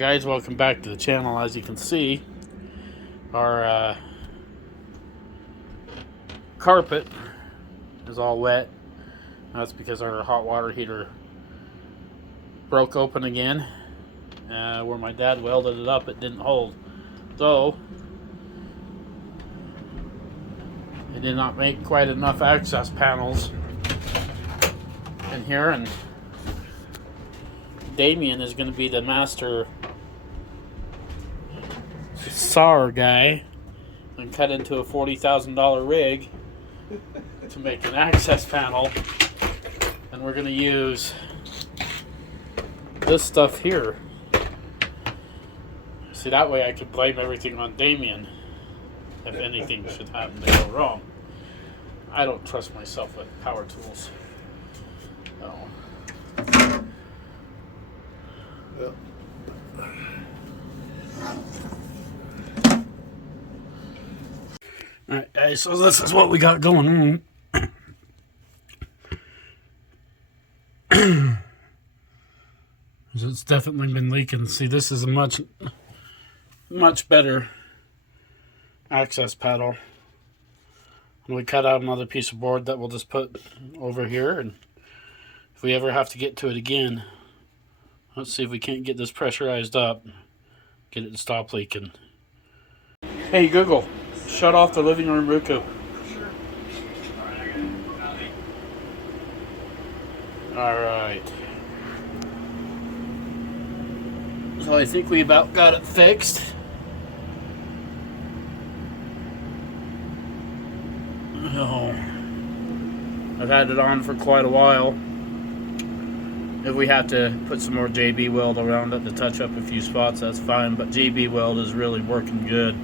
guys, welcome back to the channel. As you can see, our carpet is all wet. That's because our hot water heater broke open again. Where my dad welded it up, it didn't hold. So it did not make quite enough access panels in here, and Damien is going to be the master sawer guy and cut into a $40,000 rig to make an access panel, and we're going to use this stuff here. See, that way I could blame everything on Damien if anything should happen to go wrong. I don't trust myself with power tools. No. Yep. Alright guys, so this is what we got going on. It's definitely been leaking. See, this is a much better access paddle. And we cut out another piece of board that we'll just put over here, and if we ever have to get to it again, let's see if we can't get this pressurized up, get it to stop leaking. Hey Google, shut off the living room Roku. Alright. So I think we about got it fixed. Oh, I've had it on for quite a while. If we have to put some more JB Weld around it to touch up a few spots, that's fine, but JB Weld is really working good.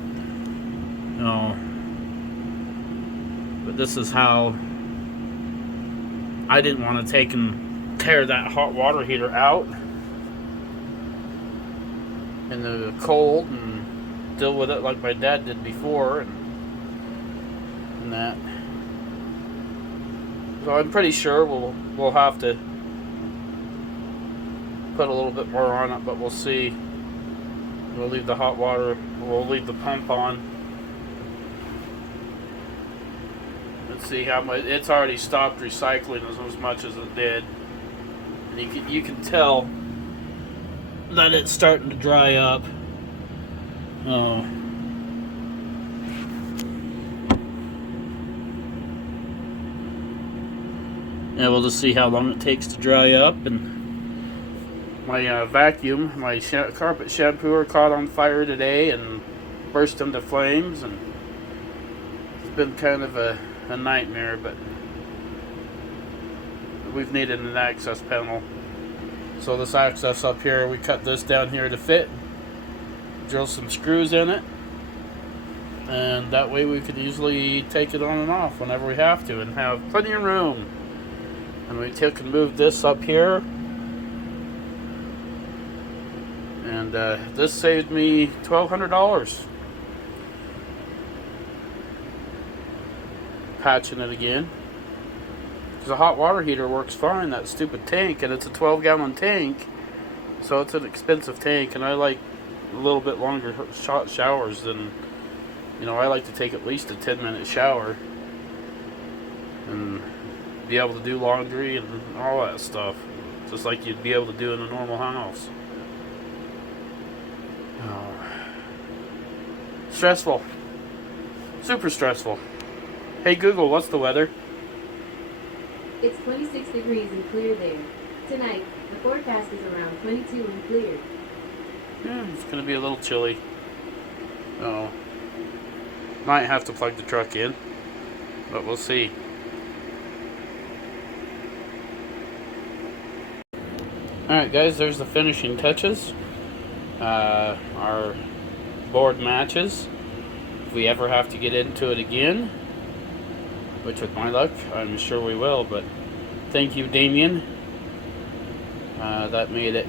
Oh, but this is how I didn't want to take and tear that hot water heater out in the cold and deal with it like my dad did before and that. So I'm pretty sure we'll have to put a little bit more on it, but we'll see. We'll leave the hot water, we'll leave the pump on. Let's see how much. It's already stopped recycling as much as it did, and you can tell that it's starting to dry up. Oh. Yeah, we'll just see how long it takes to dry up. And my vacuum, my carpet shampooer caught on fire today and burst into flames, and it's been kind of a nightmare, but we've needed an access panel. So this access up here, we cut this down here to fit, drill some screws in it, and that way we could easily take it on and off whenever we have to and have plenty of room. And we took and moved this up here, and this saved me $1,200 patching it again, because the hot water heater works fine. That stupid tank, and it's a 12-gallon tank, so it's an expensive tank, and I like a little bit longer showers than, I like to take at least a 10-minute shower and be able to do laundry and all that stuff, just like you'd be able to do in a normal house. Oh. Stressful. Super stressful. Hey Google, what's the weather? It's 26 degrees and clear there. Tonight, the forecast is around 22 and clear. Yeah, it's going to be a little chilly. Oh. Might have to plug the truck in, but we'll see. Alright guys, there's the finishing touches. Our board matches. If we ever have to get into it again, which with my luck, I'm sure we will, but thank you Damien. That made it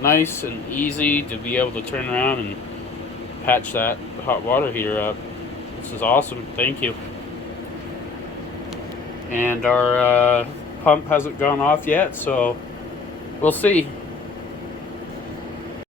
nice and easy to be able to turn around and patch that hot water heater up. This is awesome, thank you. And our pump hasn't gone off yet, so we'll see.